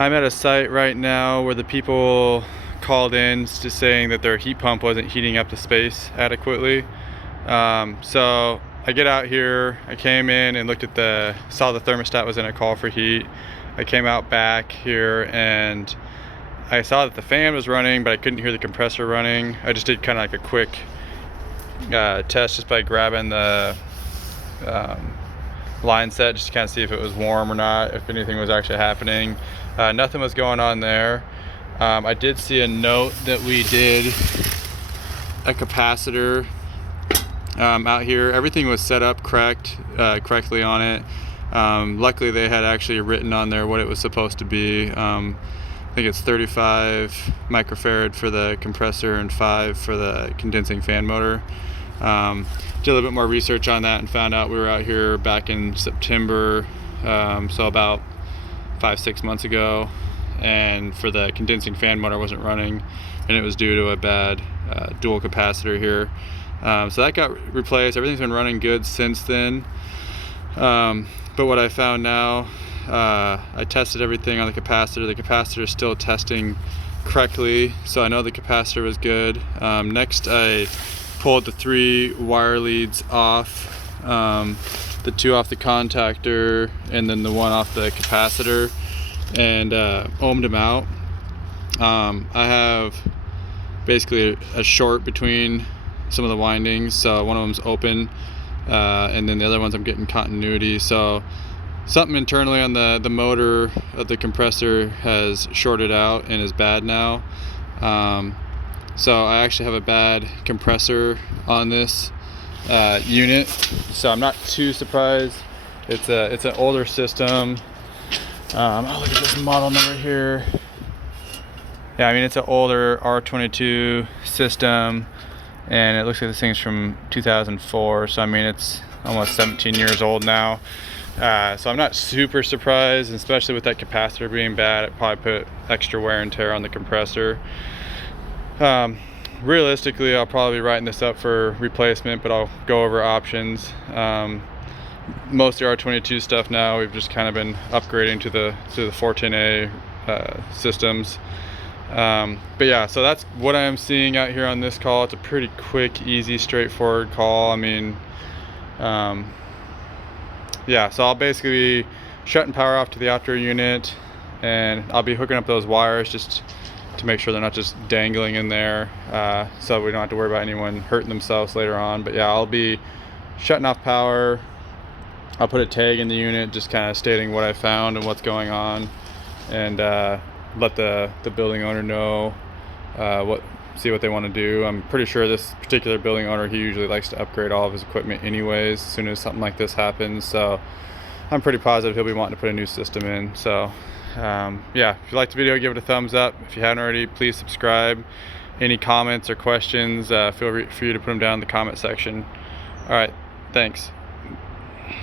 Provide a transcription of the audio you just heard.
I'm at a site right now where the people called in just saying that their heat pump wasn't heating up the space adequately. So I get out here, I came in and looked at saw the thermostat was in a call for heat. I came out back here and I saw that the fan was running, but I couldn't hear the compressor running. I just did kind of like a quick test just by grabbing the line set just to kind of see if it was warm or not, if anything was actually happening. Nothing was going on there. I did see a note that we did a capacitor out here. Everything was set up correctly on it. Luckily they had actually written on there what it was supposed to be. I think it's 35 microfarad for the compressor and 5 for the condensing fan motor. Did a little bit more research on that and found out we were out here back in September, so about 5-6 months ago, and for the condensing fan motor wasn't running, and it was due to a bad dual capacitor here. So that got replaced. Everything's been running good since then. But what I found now, I tested everything on the capacitor. The capacitor is still testing correctly, so I know the capacitor was good. Next I pulled the 3 wire leads off, the 2 off the contactor and then the 1 off the capacitor, and ohmed them out. I have basically a short between some of the windings, so one of them's open, and then the other ones I'm getting continuity. So something internally on the motor of the compressor has shorted out and is bad now. So I actually have a bad compressor on this unit, so I'm not too surprised. It's an older system. Oh, look at this model number here. Yeah, I mean it's an older R22 system, and it looks like this thing's from 2004. So I mean it's almost 17 years old now. So I'm not super surprised, especially with that capacitor being bad. It probably put extra wear and tear on the compressor. Realistically, I'll probably be writing this up for replacement, but I'll go over options. Most of the R22 stuff now, we've just kind of been upgrading to the 410A systems. But yeah, so that's what I'm seeing out here on this call. It's a pretty quick, easy, straightforward call. I mean, yeah, so I'll basically be shutting power off to the outdoor unit, and I'll be hooking up those wires just to make sure they're not just dangling in there, so we don't have to worry about anyone hurting themselves later on. But yeah, I'll be shutting off power. I'll put a tag in the unit just kind of stating what I found and what's going on, and let the building owner know see what they want to do. I'm pretty sure this particular building owner, he usually likes to upgrade all of his equipment anyways as soon as something like this happens, so I'm pretty positive he'll be wanting to put a new system in. So yeah, if you liked the video, give it a thumbs up. If you haven't already, please subscribe. Any comments or questions, feel free to put them down in the comment section. All right, thanks.